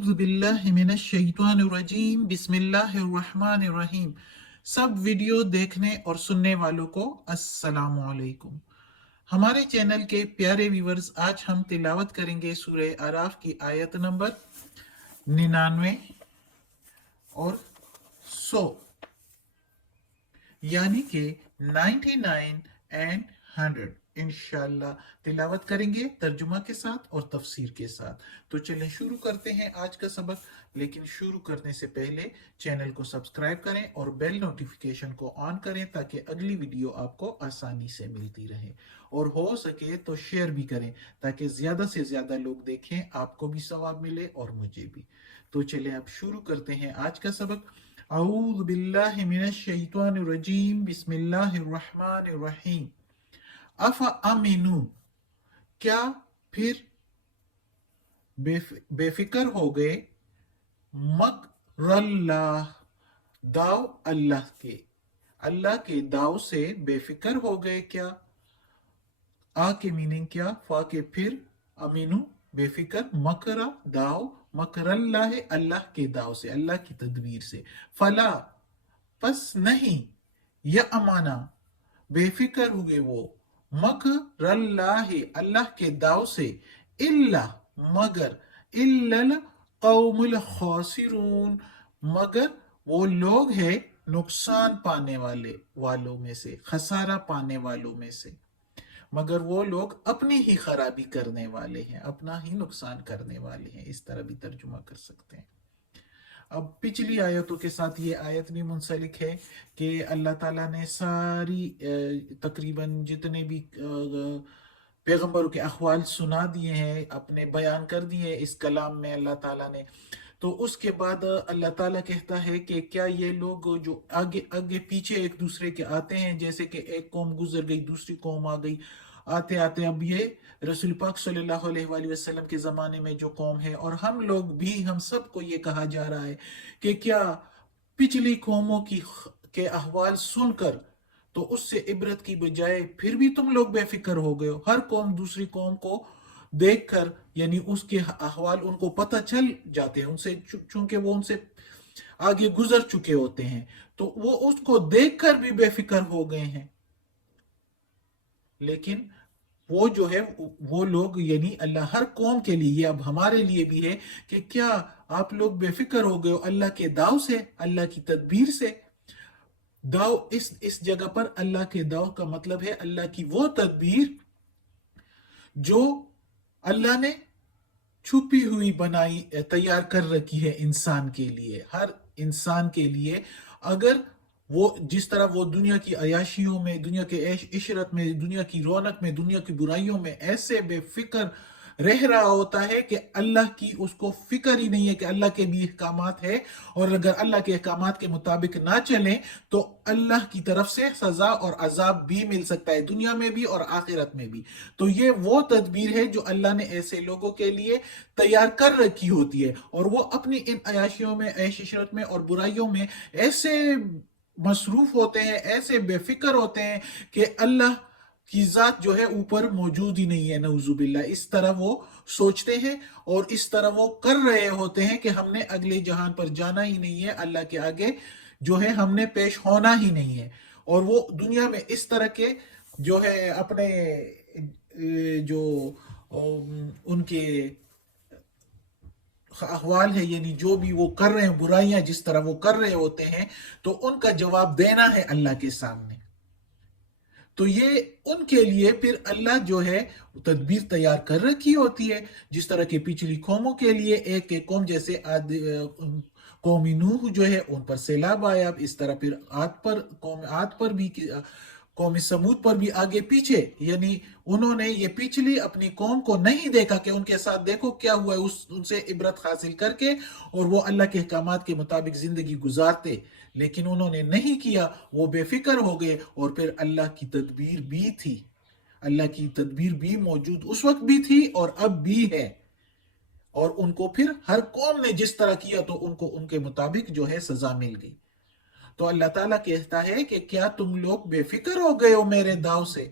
अऊज़ु बिल्लाहि मिनश शैतानिर रजीम बिस्मिल्लाहिर रहमानिर रहीम। सब वीडियो देखने और सुनने वालों को अस्सलामु अलैकुम। हमारे चैनल के प्यारे व्यूवर्स, आज हम तिलावत करेंगे सूरह आराफ की आयत नंबर 99 और 100, यानी कि 99 एंड 100 इंशाल्लाह तिलावत करेंगे तर्जुमा के साथ और तफसीर के साथ। तो चलें शुरू करते हैं आज का सबक। लेकिन शुरू करने से पहले चैनल को सब्सक्राइब करें और बेल नोटिफिकेशन को ऑन करें ताकि अगली वीडियो आपको आसानी से मिलती रहे, और हो सके तो शेयर भी करें ताकि ज्यादा से ज्यादा लोग देखें, आपको भी सवाब मिले और मुझे भी। तो चलें अब शुरू करते हैं आज का सबक। अऊज़ु बिल्लाहि मिनश शैतानिर रजीम बिस्मिल्लाहिर रहमानिर रहीम। अफ अमीनू, क्या फिर बेफिक्र हो गए, मकरल्लाह, दाव अल्लाह के दाव से बेफिक्र हो गए क्या। आ के मीनिंग क्या, फा के फिर, अमीनू बेफिक्र, मकरा दाव, मकरल्लाह है अल्लाह के दाव से, अल्लाह की तदबीर से। फला पस नहीं, या अमाना बेफिक्र हुए वो, मकरल्लाह अल्लाह के दाव से, इल्ला मगर, इल्लल कौमुल खासिरून मगर वो लोग हैं नुकसान पाने वालों में से, खसारा पाने वालों में से। मगर वो लोग अपनी ही खराबी करने वाले हैं, अपना ही नुकसान करने वाले हैं, इस तरह भी तर्जुमा कर सकते हैं। अब पिछली आयतों के साथ ये आयत भी मुंसलिक है कि अल्लाह ताला ने सारी तकरीबन जितने भी पैगंबरों के अहवाल सुना दिए हैं, अपने बयान कर दिए इस कलाम में अल्लाह ताला ने। तो उसके बाद अल्लाह ताला कहता है कि क्या ये लोग जो आगे आगे पीछे एक दूसरे के आते हैं, जैसे कि एक कौम गुजर गई दूसरी कौम आ गई, आते आते अब ये रसूल पाक सल्लल्लाहु अलैहि वसल्लम के ज़माने में जो कौम है, और हम लोग भी, हम सबको ये कहा जा रहा है कि क्या पिछली कौमों के अहवाल सुनकर तो उससे इबरत की बजाय फिर भी तुम लोग बेफिक्र हो गए हो। हर कौम दूसरी कौम को देखकर, यानी उसके अहवाल उनको पता चल जाते हैं, उनसे चूंकि वो उनसे आगे गुजर चुके होते हैं, तो वो उसको देखकर भी बेफिक्र हो गए हैं। लेकिन वो जो है वो लोग, यानी अल्लाह हर कौम के लिए, ये अब हमारे लिए भी है कि क्या आप लोग बेफिक्र हो गए हो अल्लाह के दाव से, अल्लाह की तदबीर से। दाव इस जगह पर अल्लाह के दाव का मतलब है अल्लाह की वो तदबीर जो अल्लाह ने छुपी हुई बनाई, तैयार कर रखी है इंसान के लिए, हर इंसान के लिए। अगर वो जिस तरह वो दुनिया की अयाशियों में, दुनिया के ऐश इशरत में, दुनिया की रौनक में, दुनिया की बुराइयों में ऐसे बेफिक्र रह रहा होता है कि अल्लाह की उसको फिक्र ही नहीं है कि अल्लाह के भी अहकामात है, और अगर अल्लाह के अहकामात के मुताबिक ना चले तो अल्लाह की तरफ से सजा और अजाब भी मिल सकता है, दुनिया में भी और आखिरत में भी। तो ये वो तदबीर है जो अल्लाह ने ऐसे लोगों के लिए तैयार कर रखी होती है, और वो अपनी इन अयाशियों में, ऐश इशरत में और बुराइयों में ऐसे मसरूफ होते हैं, ऐसे बेफिक्र होते हैं कि अल्लाह की जात जो है ऊपर मौजूद ही नहीं है, नऊजुबिल्ला। इस तरह वो सोचते हैं और इस तरह वो कर रहे होते हैं कि हमने अगले जहान पर जाना ही नहीं है, अल्लाह के आगे जो है हमने पेश होना ही नहीं है। और वो दुनिया में इस तरह के जो है अपने जो उनके अहवाल है, यानी जो भी वो कर रहे हैं, बुराइयां जिस तरह वो कर रहे होते हैं, तो उनका जवाब देना है अल्लाह के सामने। तो ये उनके लिए फिर अल्लाह जो है तदबीर तैयार कर रखी होती है, जिस तरह के पिछली कौमों के लिए एक एक कौम, जैसे कौमी नूह जो है उन पर सैलाब आया, इस तरह फिर कौम आद पर भी, कौमी समूद पर भी आगे पीछे, यानी उन्होंने ये पिछली अपनी कौम को नहीं देखा कि उनके साथ देखो क्या हुआ है, उनसे इबरत हासिल करके और वो अल्लाह के अहकामात के मुताबिक जिंदगी गुजारते। लेकिन उन्होंने नहीं किया, वो बेफिक्र हो गए, और फिर अल्लाह की तदबीर भी थी, अल्लाह की तदबीर भी मौजूद उस वक्त भी थी और अब भी है, और उनको फिर हर कौम ने जिस तरह किया तो उनको उनके मुताबिक जो है सजा मिल गई। तो अल्लाह ताला कहता है कि क्या तुम लोग बेफिक्र हो गए हो मेरे दाव से,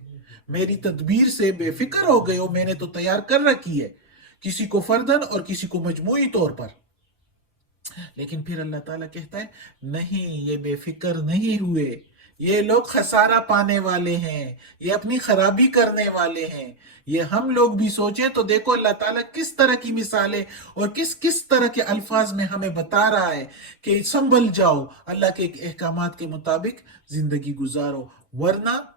मेरी तदबीर से बेफिक्र हो गए हो। मैंने तो तैयार कर रखी है, किसी को फर्दन और किसी को मजमूई तौर पर। लेकिन फिर अल्लाह ताला कहता है नहीं, ये बेफिक्र नहीं हुए, ये लोग खसारा पाने वाले हैं, ये अपनी खराबी करने वाले हैं। ये हम लोग भी सोचें तो देखो अल्लाह ताला किस तरह की मिसालें और किस किस तरह के अल्फाज में हमें बता रहा है कि संभल जाओ, अल्लाह के अहकामात के मुताबिक जिंदगी गुजारो, वरना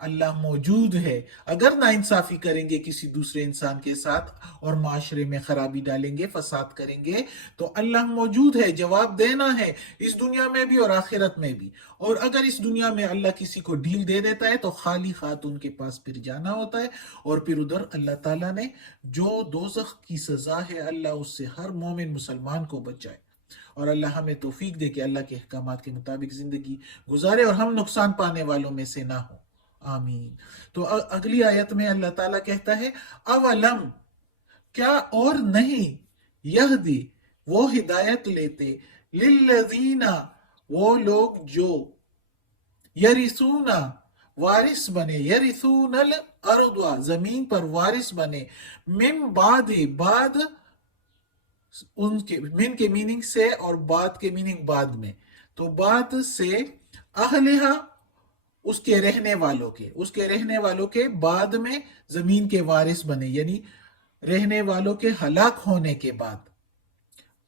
अल्लाह मौजूद है। अगर नाइंसाफी करेंगे किसी दूसरे इंसान के साथ और माशरे में खराबी डालेंगे, फसाद करेंगे, तो अल्लाह मौजूद है, जवाब देना है इस दुनिया में भी और आखिरत में भी। और अगर इस दुनिया में अल्लाह किसी को ढील दे देता है तो खाली हाथ उनके पास फिर जाना होता है, और फिर उधर अल्लाह ताला ने जो दोज़ख की सजा है, अल्लाह उससे हर मोमिन मुसलमान को बचाए। और अल्लाह हमें तौफीक दे कि अल्लाह के अहकामात के मुताबिक जिंदगी गुजारे और हम नुकसान पाने वालों में से ना हो। आमीन। तो अगली आयत में अल्लाह ताला कहता है अवलम, क्या और नहीं, यहदी, वो हिदायत लेते, लिल्लज़ीना, वो लोग जो यरिसूना, वारिस बने, यरिसूनल अर्दवा, जमीन पर वारिस बने, मिन बाद उनके, मिन के मीनिंग से और बाद के मीनिंग बाद में, तो बाद से अहलिहा, उसके रहने वालों के, उसके रहने वालों के बाद में जमीन के वारिस बने, यानी रहने वालों के हलाक होने के बाद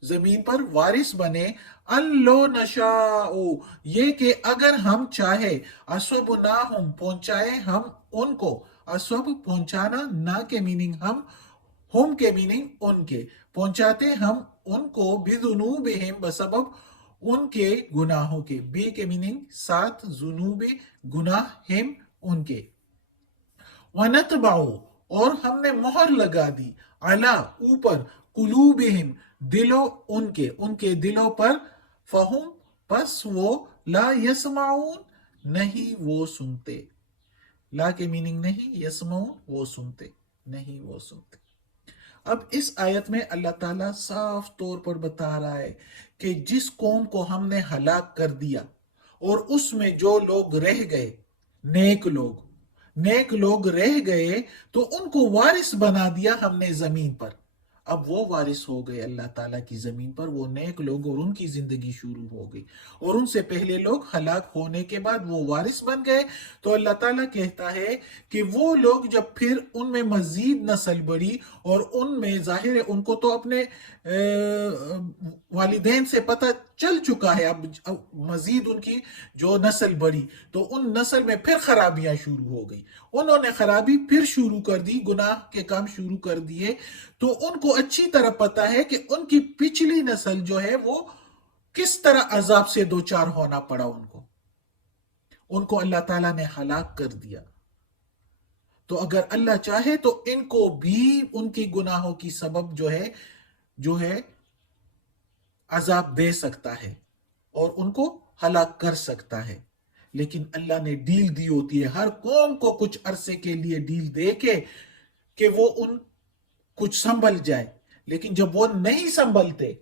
जमीन पर वारिस बने। अल्लो नशाओ, ये कि अगर हम चाहे, अस्वब ना हम, पहुंचाए हम उनको, अस्वब पहुंचाना, ना के मीनिंग हम के मीनिंग उनके, पहुंचाते हम उनको, बिजुनूबिहिम, बसबब उनके गुनाहों के, बी के मीनिंग साथ, जुनूबे गुनाह, हिम उनके, वनतबाउ, और हमने मोहर लगा दी, अला ऊपर, कुलूबिहिम दिलों उनके, उनके दिलों पर, फहुम बस वो, ला यसमाउन, नहीं वो सुनते, ला के मीनिंग नहीं, यसमाउन वो सुनते, नहीं वो सुनते। अब इस आयत में अल्लाह ताला साफ तौर पर बता रहा है कि जिस कौम को हमने हलाक कर दिया और उसमें जो लोग रह गए, नेक लोग, नेक लोग रह गए, तो उनको वारिस बना दिया हमने जमीन पर। अब वो वारिस हो गए अल्लाह ताला की जमीन पर, वो नेक लोग, और उनकी जिंदगी शुरू हो गई, और उनसे पहले लोग हलाक होने के बाद वो वारिस बन गए। तो अल्लाह ताला कहता है कि वो लोग जब फिर उनमें मजीद नस्ल बढ़ी, और उनमें जाहिर है उनको तो अपने वालिदैन से पता चल चुका है, अब मजीद उनकी जो नस्ल बढ़ी, तो उन नस्ल में फिर खराबियां शुरू हो गई, उन्होंने खराबी फिर शुरू कर दी, गुनाह के काम शुरू कर दिए। तो उनको अच्छी तरह पता है कि उनकी पिछली नस्ल जो है वो किस तरह अजाब से दो चार होना पड़ा उनको, उनको अल्लाह ताला ने हलाक कर दिया। तो अगर अल्लाह चाहे तो इनको भी उनकी गुनाहों की सबब जो है अजाब दे सकता है और उनको हलाक कर सकता है। लेकिन अल्लाह ने डील दी होती है हर कौम को, कुछ अरसे के लिए डील दे के कि वो उन कुछ संभल जाए। लेकिन जब वो नहीं संभलते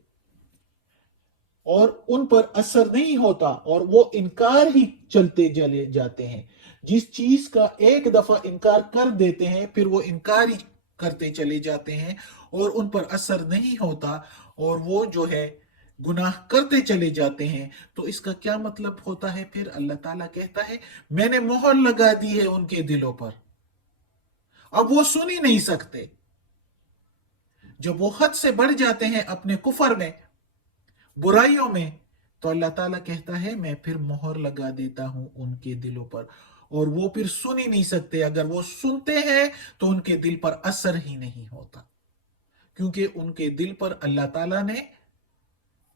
और उन पर असर नहीं होता और वो इनकार ही चलते चले जाते हैं, जिस चीज का एक दफा इनकार कर देते हैं फिर वो इनकार ही करते चले जाते हैं और उन पर असर नहीं होता और वो जो है गुनाह करते चले जाते हैं, तो इसका क्या मतलब होता है? फिर अल्लाह ताला कहता है मैंने मोहर लगा दी है उनके दिलों पर, अब वो सुन ही नहीं सकते। जब वो हद से बढ़ जाते हैं अपने कुफर में, बुराइयों में, तो अल्लाह ताला कहता है मैं फिर मोहर लगा देता हूं उनके दिलों पर, और वो फिर सुन ही नहीं सकते। अगर वो सुनते हैं तो उनके दिल पर असर ही नहीं होता, क्योंकि उनके दिल पर अल्लाह ताला ने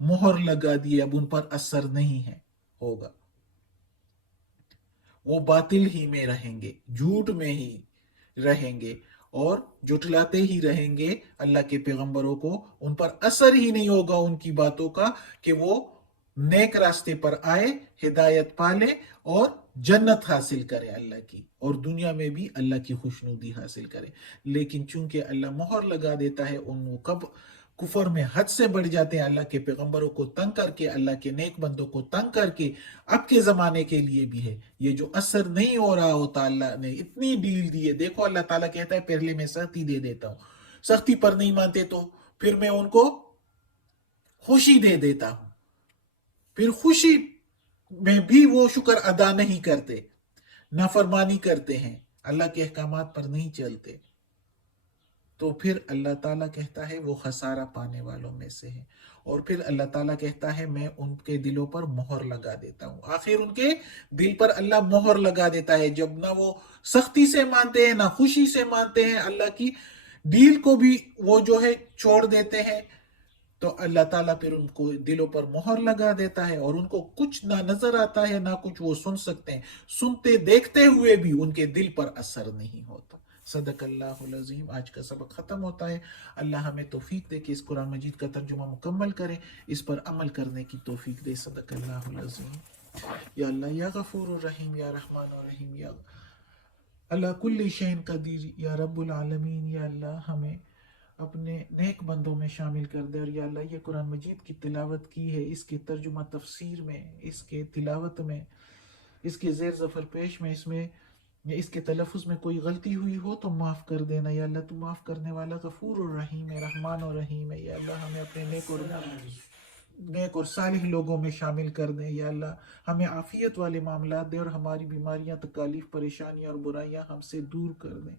मोहर लगा दी, अब उन पर असर नहीं है होगा। वो बातिल ही में रहेंगे, झूठ में ही रहेंगे और जुटलाते ही रहेंगे अल्लाह के पैगंबरों को। उन पर असर ही नहीं होगा उनकी बातों का कि वो नेक रास्ते पर आए, हिदायत पाले और जन्नत हासिल करे अल्लाह की, और दुनिया में भी अल्लाह की खुशनुदी हासिल करे। लेकिन चूंकि अल्लाह मोहर लगा देता है, उन कब कुफर में हद से बढ़ जाते हैं, अल्लाह के पैगंबरों को तंग करके, अल्लाह के नेक बंदों को तंग करके। अब के जमाने के लिए भी है ये जो असर नहीं हो रहा होता, अल्लाह ने इतनी डील दी है। देखो अल्लाह ताला कहता है पहले मैं सख्ती दे देता हूं, सख्ती पर नहीं मानते तो फिर मैं उनको خوشی دے دیتا ہوں، پھر خوشی میں بھی وہ شکر ادا نہیں کرتے، نافرمانی کرتے ہیں، اللہ کے احکامات پر نہیں چلتے، تو پھر اللہ تعالیٰ کہتا ہے وہ خسارہ پانے والوں میں سے ہے۔ اور پھر اللہ تعالیٰ کہتا ہے میں ان کے دلوں پر مہر لگا دیتا ہوں۔ آخر ان کے دل پر اللہ مہر لگا دیتا ہے، جب نہ وہ سختی سے مانتے ہیں نہ خوشی سے مانتے ہیں، اللہ کی ڈیل کو بھی وہ جو ہے چھوڑ دیتے ہیں، تو اللہ تعالیٰ پھر ان کو دلوں پر مہر لگا دیتا ہے، اور ان کو کچھ نہ نظر آتا ہے نہ کچھ وہ سن سکتے ہیں، سنتے دیکھتے ہوئے بھی ان کے دل پر اثر نہیں ہوتا۔ صدق اللہ العظیم۔ آج کا سبق ختم ہوتا ہے۔ اللہ ہمیں توفیق دے کہ اس قرآن مجید کا ترجمہ مکمل کریں، اس پر عمل کرنے کی توفیق دے۔ صدق اللہ العظیم۔ یا اللہ یا غفور الرحیم یا رحمان الرحیم یا اللہ کل شین قدیر یا رب العالمین، یا اللہ ہمیں اپنے نیک بندوں میں شامل کر دے، اور یا اللہ یہ قرآن مجید کی تلاوت کی ہے، اس کے ترجمہ تفسیر میں، اس کے تلاوت میں، اس کے زیر ظفر پیش میں، اس کے تلفظ میں کوئی غلطی ہوئی ہو تو معاف کر دینا۔ یا اللہ تو معاف کرنے والا غفور الرحیم ہے، رحمان الرحیم ہے۔ یا اللہ ہمیں اپنے نیک اور صالح لوگوں میں شامل کر دیں۔ یا اللہ ہمیں عافیت والے معاملات دے، اور ہماری بیماریاں، تکالیف، پریشانیاں اور برائیاں ہم سے دور کر دیں۔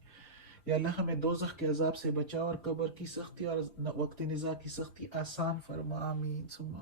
یا اللہ ہمیں دوزخ کے عذاب سے بچا، اور قبر کی سختی اور وقت نزاع کی سختی آسان فرما۔ آمین ثم